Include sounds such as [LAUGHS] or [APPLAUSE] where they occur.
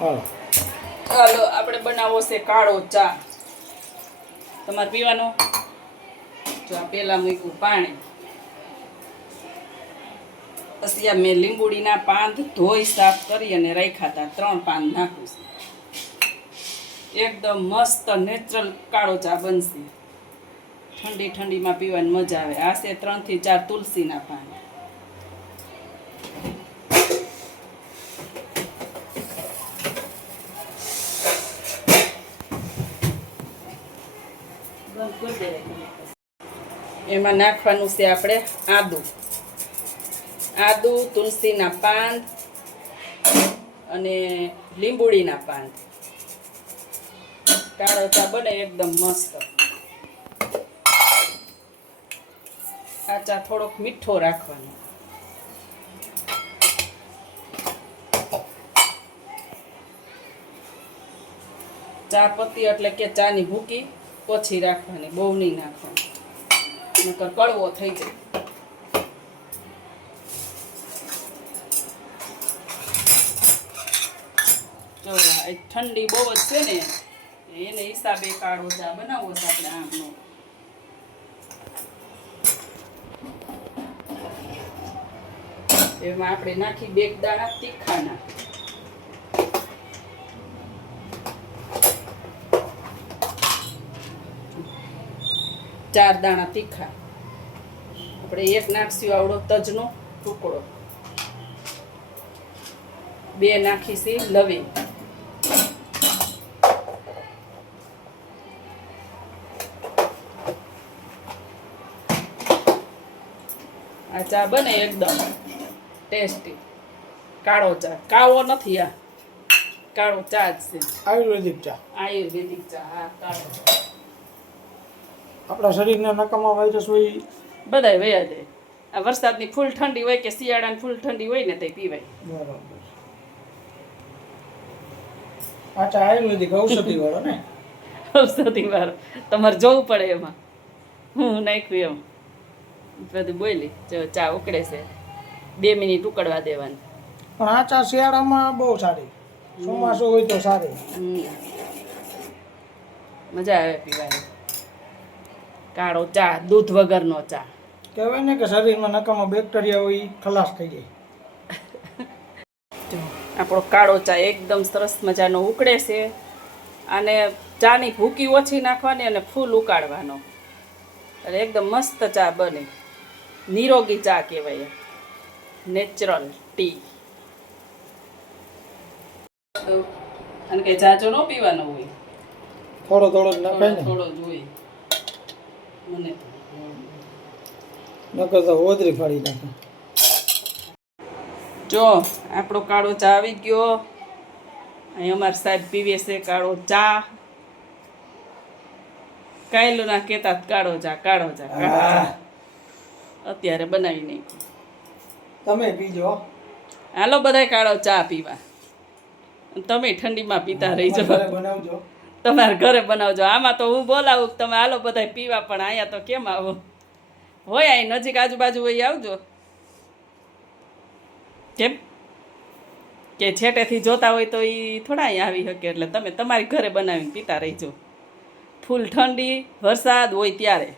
હાલો. આપણે બનાવવો છે કાળો ચા. તમારે પીવાનો? જો આ પહેલાં મૂક્યું પાણી. પછી આ મેં લીંબુડીના પાન ધોઈ સાફ કરી અને રાખ્યા હતા. ત્રણ પાન નાખું એકદમ મસ્ત નેચરલ કાળો ચા બનશે. ઠંડી ઠંડીમાં પીવાની મજા આવે. આ છે ત્રણથી ચાર તુલસીના પાન. એમાં નાખવાનું છે આપણે આદુ. આદુ, તુલસીના પાન અને લીંબુડીના પાન. કાળો ચા બને એકદમ મસ્ત. આ ચા થોડોક મીઠો રાખવાનો. ચા પત્તી એટલે કે ચાની ભૂકી. ઓછી રાખવાની, બહુ નહીં નાખવાની. નકર કડવો થઈ જાય. ઠંડી બહુ જ છે ને, એને હિસાબે કાળો ચા બનાવવો છે આપણે આમનો. એમાં આપણે નાખી બે દાણા તીખાના. ચાર દાણા તીખા. આપણે એક નાખશું આવડો તજનો ટુકડો. બે નાખીશી લવિંગ. આ ચા બને એકદમ ટેસ્ટી. કાળો ચા. કાળો નથી આ. કાળો ચા જ છે. આયુર્વેદિક ચા. આયુર્વેદિક ચા હા કાળો આપણા શરીરના નકામા વાયરસ હોય ઈ. બધાય વયા જાય. આ વરસાદની ફૂલ ઠંડી હોય કે શિયાળાની ફૂલ ઠંડી હોય ને તે પીવાય. બરાબર. પાછા ચા આયુર્વેદિક ઔષધિ વાળો ને. [LAUGHS] ઔષધિ વાળો. તમારે જોવું પડે એમાં. હું નાખ્યું એમ. બધું બોલી જો ચા ઉકળે છે. બે મિનિટ ઉકળવા દેવાની. પણ આ ચા શિયાળામાં બહુ સારી. ચોમાસું હોય તો સારી. મજા આવે પીવાની. કાળો ચા દૂધ વગરનો ચા. કહેવાય ને કે શરીરમાં નકામા બેક્ટેરિયા હોય ખલાસ થઈ જાય. જો આપણો કાળો ચા એકદમ સરસ મજાનો ઉકળે છે. અને ચાની ભૂકી ઓછી નાખવાની અને ફૂલ ઉકાળવાનો. એટલે એકદમ મસ્ત ચા બને. નિરોગી ચા કહેવાય. Natural tea. અને કે જાજો ન પીવાનો હોય? થોડો થોડો થોડો જ હોય. મને નકર તો હોદરી ફાડી નાખે. જો આપણો કાળો ચા આવી ગયો. અહીં અમારા સાહેબ પીવે છે કાળો ચા. કાયલો ના કહેતા કાળો ચા કાળો ચા કાળો ચા. અત્યારે બનાવી નાખ્યું. તમે પીજો. હાલો બધાય કાળો ચા પીવા. તમે ઠંડીમાં પીતા રહીજો. ઘરે બનાવજો. તમારા ઘરે બનાવજો. આમાં તો હું બોલાવું તમે હાલો બધા પીવા પણ અહીંયા તો કેમ આવો? હોય અહીં નજીક આજુબાજુ હોય આવજો. કેમ? કે છેટેથી જોતા હોય તો એ થોડા અહીંયા આવી શકે એટલે તમે તમારી ઘરે બનાવીને પીતા રહીજો. ફૂલ ઠંડી, વરસાદ હોય ત્યારે.